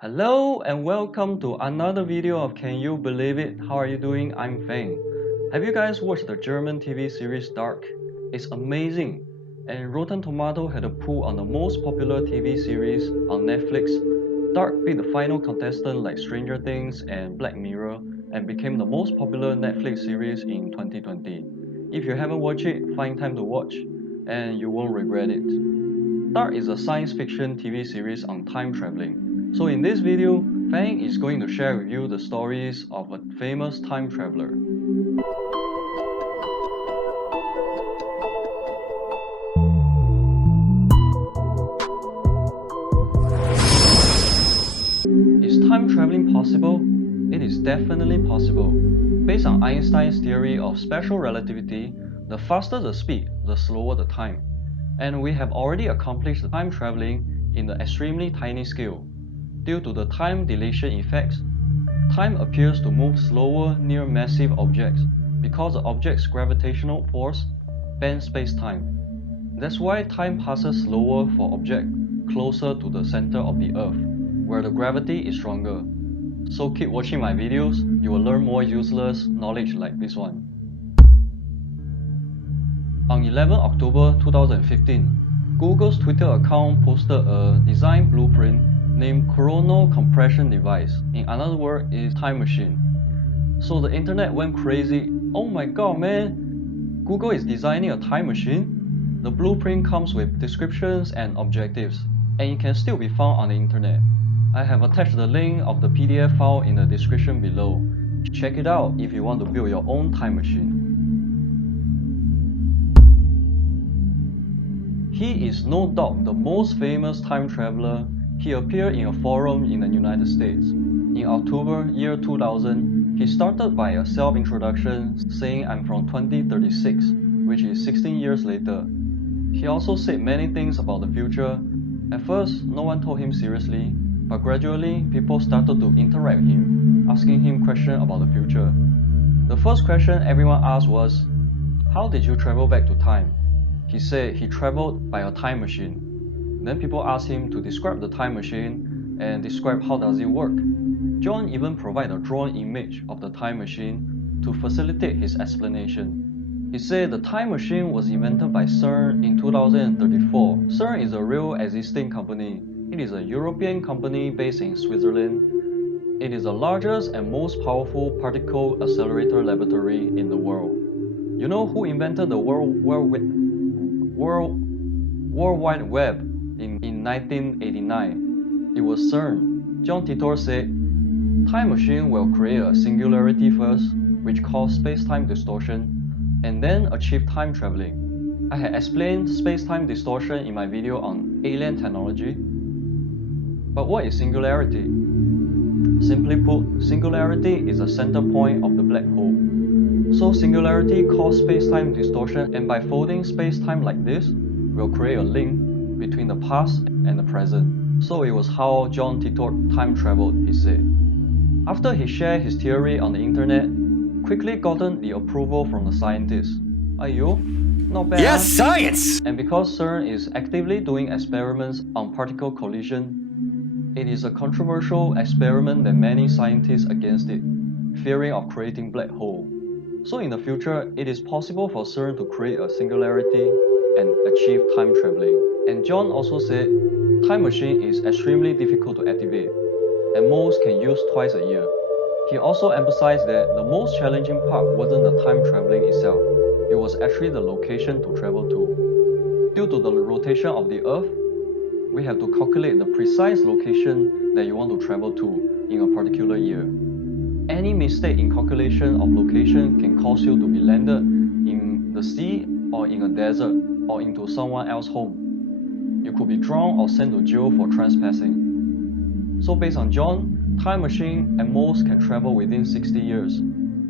Hello and welcome to another video of Can You Believe It? How are you doing? I'm Feng. Have you guys watched the German TV series Dark? It's amazing. And Rotten Tomato had a poll on the most popular TV series on Netflix. Dark beat the final contestant like Stranger Things and Black Mirror and became the most popular Netflix series in 2020. If you haven't watched it, find time to watch and you won't regret it. Dark is a science fiction TV series on time traveling. So in this video, Fang is going to share with you the stories of a famous time traveler. Is time traveling possible? It is definitely possible. Based on Einstein's theory of special relativity, the faster the speed, the slower the time. And we have already accomplished time traveling in the extremely tiny scale. Due to the time dilation effects, time appears to move slower near massive objects because the object's gravitational force bends space-time. That's why time passes slower for objects closer to the center of the Earth, where the gravity is stronger. So keep watching my videos, you will learn more useless knowledge like this one. On 11 October 2015, Google's Twitter account posted a design blueprint named Chrono Compression Device. In other words, is time machine. So the internet went crazy. Oh my god, man! Google is designing a time machine? The blueprint comes with descriptions and objectives, and it can still be found on the internet. I have attached the link of the PDF file in the description below. Check it out if you want to build your own time machine. He is no doubt the most famous time traveler. He appeared in a forum in the United States. In October year 2000, he started by a self-introduction saying I'm from 2036, which is 16 years later. He also said many things about the future. At first, no one took him seriously, but gradually people started to interact with him, asking him questions about the future. The first question everyone asked was, how did you travel back to time? He said he traveled by a time machine. Then people asked him to describe the time machine and describe how does it work. John even provided a drawn image of the time machine to facilitate his explanation. He said the time machine was invented by CERN in 2034. CERN is a real existing company. It is a European company based in Switzerland. It is the largest and most powerful particle accelerator laboratory in the world. You know who invented the World Wide Web in 1989? It was CERN. John Titor said, time machine will create a singularity first, which causes space-time distortion, and then achieve time traveling. I had explained space-time distortion in my video on alien technology. But what is singularity? Simply put, singularity is the center point of the black hole. So singularity causes space-time distortion, and by folding space-time like this, we'll create a link between the past and the present. So it was how John Titor time traveled, he said. After he shared his theory on the internet, quickly gotten the approval from the scientists. Ayo, not bad. Yes, science! And because CERN is actively doing experiments on particle collision, it is a controversial experiment that many scientists against it, fearing of creating black hole. So in the future, it is possible for CERN to create a singularity and achieve time traveling. And John also said, time machine is extremely difficult to activate, and most can use twice a year. He also emphasized that the most challenging part wasn't the time traveling itself, it was actually the location to travel to. Due to the rotation of the Earth, we have to calculate the precise location that you want to travel to in a particular year. Any mistake in calculation of location can cause you to be landed in the sea or in a desert or into someone else's home. You could be drowned or sent to jail for trespassing. So based on John, time machine at most can travel within 60 years.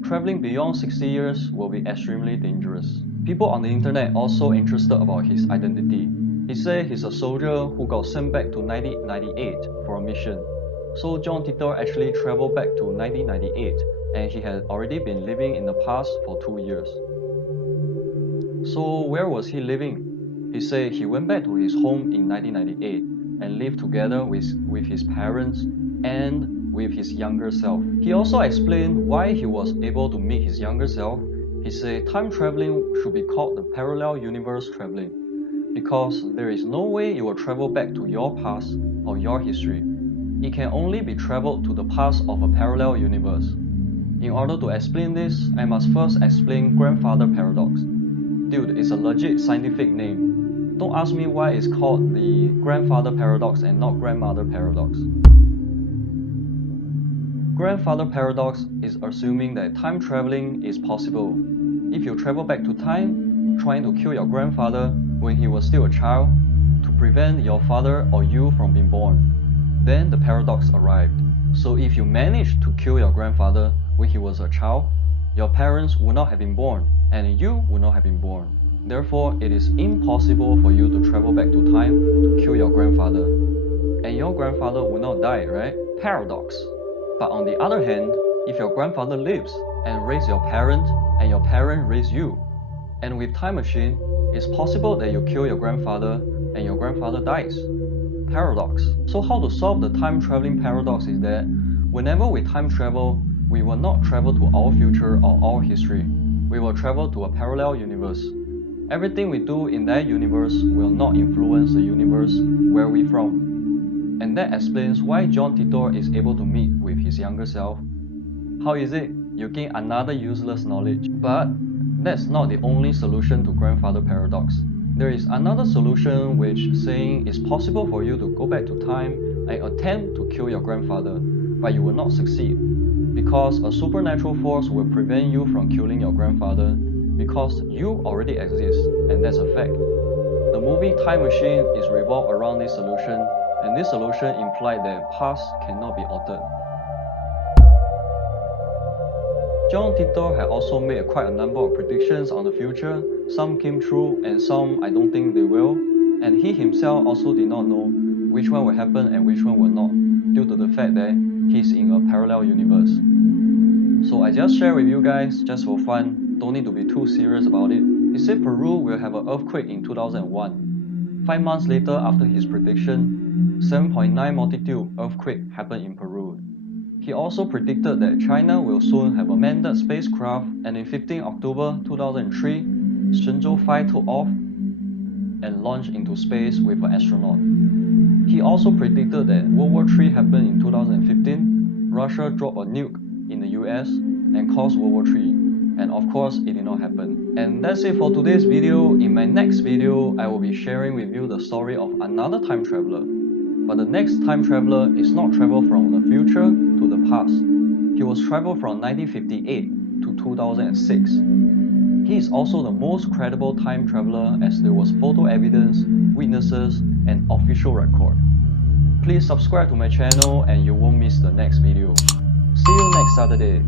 Traveling beyond 60 years will be extremely dangerous. People on the internet also interested about his identity. He said he's a soldier who got sent back to 1998 for a mission. So John Titor actually traveled back to 1998 and he had already been living in the past for 2 years. So where was he living? He said he went back to his home in 1998 and lived together with his parents, and with his younger self. He also explained why he was able to meet his younger self. He said time traveling should be called the parallel universe traveling, because there is no way you will travel back to your past or your history. It can only be traveled to the past of a parallel universe. In order to explain this, I must first explain grandfather paradox. Dude, it's a legit scientific name. Don't ask me why it's called the grandfather paradox and not grandmother paradox. Grandfather paradox is assuming that time traveling is possible. If you travel back to time, trying to kill your grandfather when he was still a child, to prevent your father or you from being born, then the paradox arrived. So if you managed to kill your grandfather when he was a child, your parents would not have been born, and you would not have been born. Therefore, it is impossible for you to travel back to time to kill your grandfather. And your grandfather would not die, right? Paradox. But on the other hand, if your grandfather lives and raised your parent, and your parent raised you, and with time machine, it's possible that you kill your grandfather and your grandfather dies. Paradox. So how to solve the time traveling paradox is that whenever we time travel, we will not travel to our future or our history. We will travel to a parallel universe. Everything we do in that universe will not influence the universe where we're from. And that explains why John Titor is able to meet with his younger self. How is it? You gain another useless knowledge. But that's not the only solution to grandfather paradox. There is another solution which saying it's possible for you to go back to time and attempt to kill your grandfather, but you will not succeed, because a supernatural force will prevent you from killing your grandfather, because you already exist, and that's a fact. The movie Time Machine is revolved around this solution, and this solution implied that past cannot be altered. John Titor had also made quite a number of predictions on the future. Some came true and some I don't think they will. And he himself also did not know which one will happen and which one will not, due to the fact that he's in a parallel universe. So I just share with you guys, just for fun, don't need to be too serious about it. He said Peru will have an earthquake in 2001. 5 months later after his prediction, 7.9 magnitude earthquake happened in Peru. He also predicted that China will soon have a manned spacecraft, and in 15 October 2003, Shenzhou 5 took off and launched into space with an astronaut. He also predicted that World War III happened in 2015, Russia dropped a nuke in the US and caused World War III. And of course, it did not happen. And that's it for today's video. In my next video, I will be sharing with you the story of another time traveler. But the next time traveler is not travel from the future to the past. He was traveled from 1958 to 2006. He is also the most credible time traveler, as there was photo evidence, witnesses, and official record. Please subscribe to my channel and you won't miss the next video. See you next Saturday.